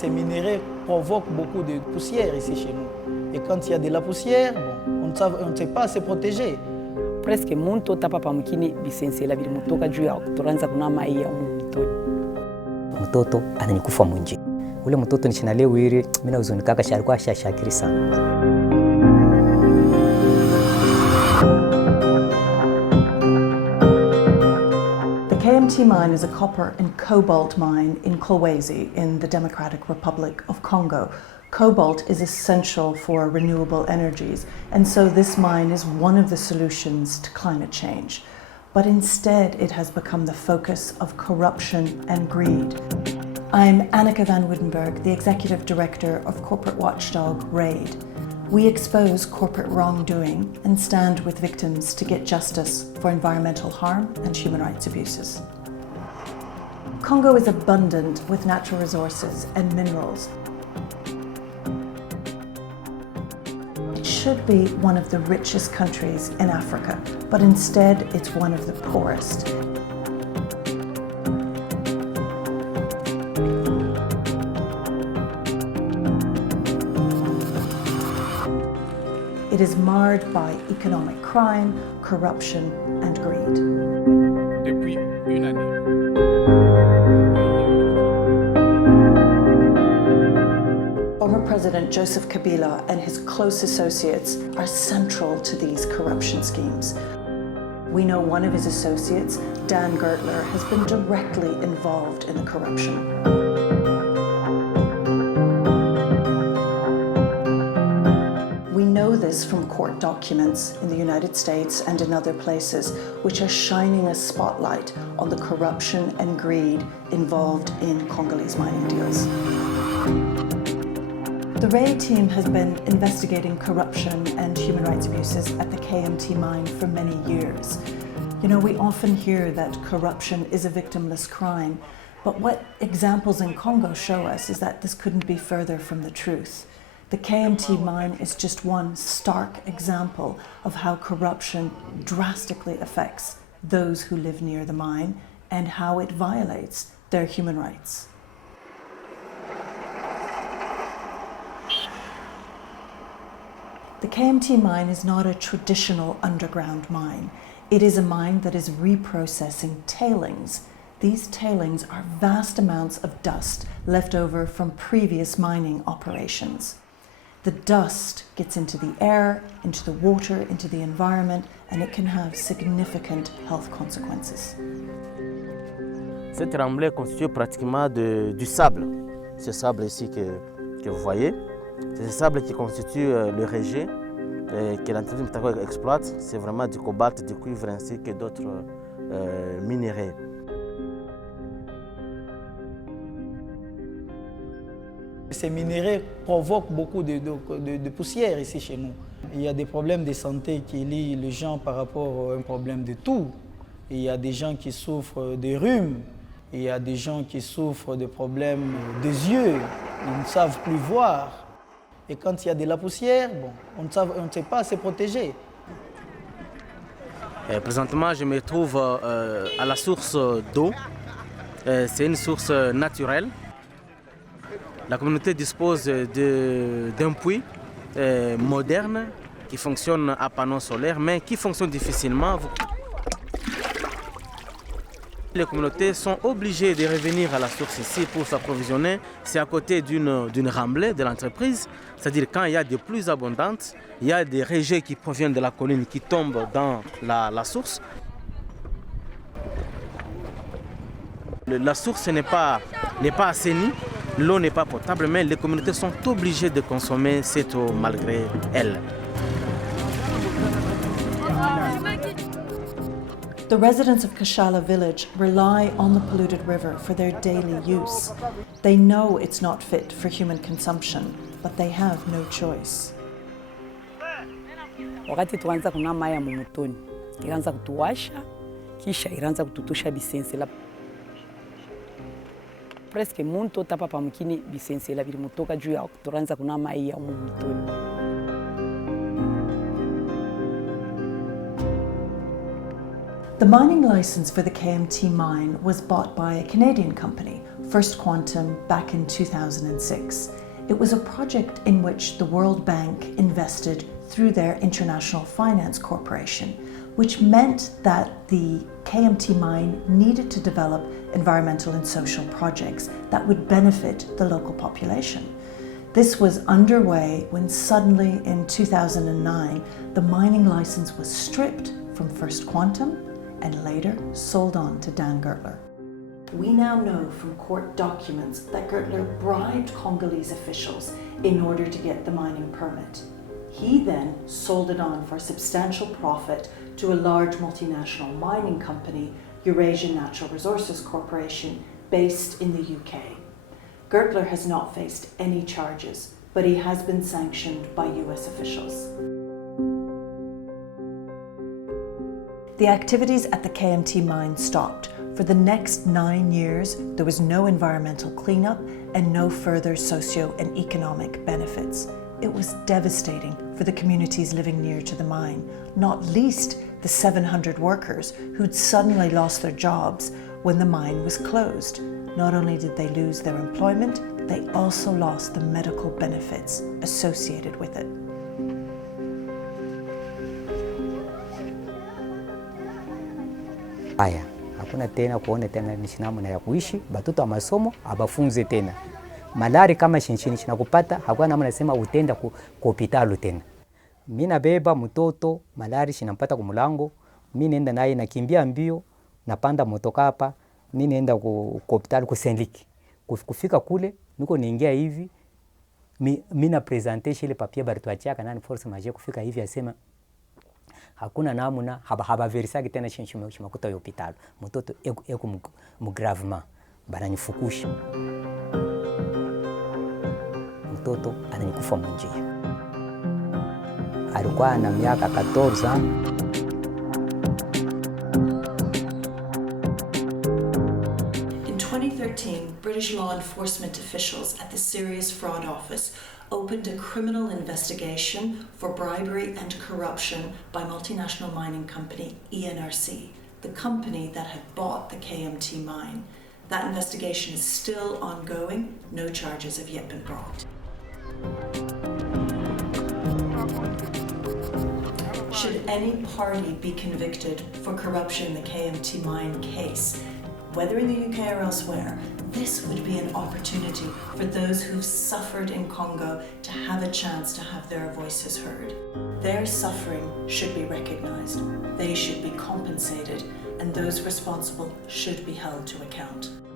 Ces minerais provoquent beaucoup de poussière ici chez nous. Et quand il y a de la poussière, bon, on ne sait pas se protéger. Presque muntu tapapa mkini bisensela vile mutoka juu ya turanza kuna mai ya mtoni. Mtoto ananikufa munje. Ule mtoto nishina leo wiri mimi nahuzunika shari kwa shakiri sana. The KMT Mine is a copper and cobalt mine in Kolwezi in the Democratic Republic of Congo. Cobalt is essential for renewable energies, and so this mine is one of the solutions to climate change. But instead, it has become the focus of corruption and greed. I'm Annika van Woudenberg, the Executive Director of corporate watchdog RAID. We expose corporate wrongdoing and stand with victims to get justice for environmental harm and human rights abuses. Congo is abundant with natural resources and minerals. It should be one of the richest countries in Africa, but instead it's one of the poorest. It is marred by economic crime, corruption, and greed. Depuis une année. Former President Joseph Kabila and his close associates are central to these corruption schemes. We know one of his associates, Dan Gertler, has been directly involved in the corruption. We know this from court documents in the United States and in other places, which are shining a spotlight on the corruption and greed involved in Congolese mining deals. The RAID team has been investigating corruption and human rights abuses at the KMT Mine for many years. You know, we often hear that corruption is a victimless crime, but what examples in Congo show us is that this couldn't be further from the truth. The KMT Mine is just one stark example of how corruption drastically affects those who live near the mine and how it violates their human rights. The KMT mine is not a traditional underground mine. It is a mine that is reprocessing tailings. These tailings are vast amounts of dust left over from previous mining operations. The dust gets into the air, into the water, into the environment, and it can have significant health consequences. Cette remblai est constituée pratiquement du sable. Ce sable ici que vous voyez, c'est ce sable qui constitue le rejet que l'entreprise métallurgique exploite. C'est vraiment du cobalt, du cuivre ainsi que d'autres minéraux. Ces minerais provoquent beaucoup de poussière ici chez nous. Il y a des problèmes de santé qui lient les gens par rapport à un problème de toux. Il y a des gens qui souffrent de rhume. Il y a des gens qui souffrent de problèmes des yeux. Ils ne savent plus voir. Et quand il y a de la poussière, bon, on ne sait pas se protéger. Présentement, je me trouve à la source d'eau. C'est une source naturelle. La communauté dispose d'un puits moderne qui fonctionne à panneaux solaires, mais qui fonctionne difficilement. Les communautés sont obligées de revenir à la source ici pour s'approvisionner. C'est à côté d'une remblai de l'entreprise, c'est-à-dire quand il y a des pluies abondantes, il y a des rejets qui proviennent de la colline qui tombent dans la source. La source n'est pas assainie, l'eau n'est pas potable, mais les communautés sont obligées de consommer cette eau malgré elle. The residents of Kashala village rely on the polluted river for their daily use. They know it's not fit for human consumption, but they have no choice. Wakati tuanza kuna mai ya mumutoni, ilianza kutuwasha, kisha ilianza kututosha bisensela. Presque muntu tapapa mkini bisensela vile mutoka juu ya turanza kuna mai ya mumutoni. The mining license for the KMT mine was bought by a Canadian company First Quantum back in 2006. It was a project in which the World Bank invested through their International Finance Corporation, which meant that the KMT Mine needed to develop environmental and social projects that would benefit the local population. This was underway when suddenly in 2009, the mining license was stripped from First Quantum and later sold on to Dan Gertler. We now know from court documents that Gertler bribed Congolese officials in order to get the mining permit. He then sold it on for a substantial profit to a large multinational mining company, Eurasian Natural Resources Corporation, based in the UK. Gertler has not faced any charges, but he has been sanctioned by US officials. The activities at the KMT mine stopped. For the next 9 years, there was no environmental cleanup and no further socio and economic benefits. It was devastating for the communities living near to the mine, not least the 700 workers who'd suddenly lost their jobs when the mine was closed. Not only did they lose their employment, they also lost the medical benefits associated with it. Haya, hakuna tena kuona tena nishinamo na ya kuishi, batoto wa masomo abafunze tena. Malari kama shinchini kupata, hakuna namna nasema utenda ku hospitali tena. Mimi nabeba mtoto, malari shinampata kumulango, mimi nenda naye nakimbia mbio, napanda motoka hapa, mimi nenda ku hospitali ku Saint-Luc. Kufika kule, niko niingia hivi, mimi na presenter ile papier barituachia nani force majeure kufika hivi asema hakuna namna haba verisaki tena shinchimo shimakuta yo hospitali. Mtoto eko mugravement bananifukusha. Mtoto ananikufa munjia. Alikuwa na miaka 14 ans. In 2013, British law enforcement officials at the Serious Fraud Office opened a criminal investigation for bribery and corruption by multinational mining company ENRC, the company that had bought the KMT mine. That investigation is still ongoing. No charges have yet been brought. Should any party be convicted for corruption in the KMT mine case, whether in the UK or elsewhere, this would be an opportunity for those who've suffered in Congo to have a chance to have their voices heard. Their suffering should be recognized, they should be compensated, and those responsible should be held to account.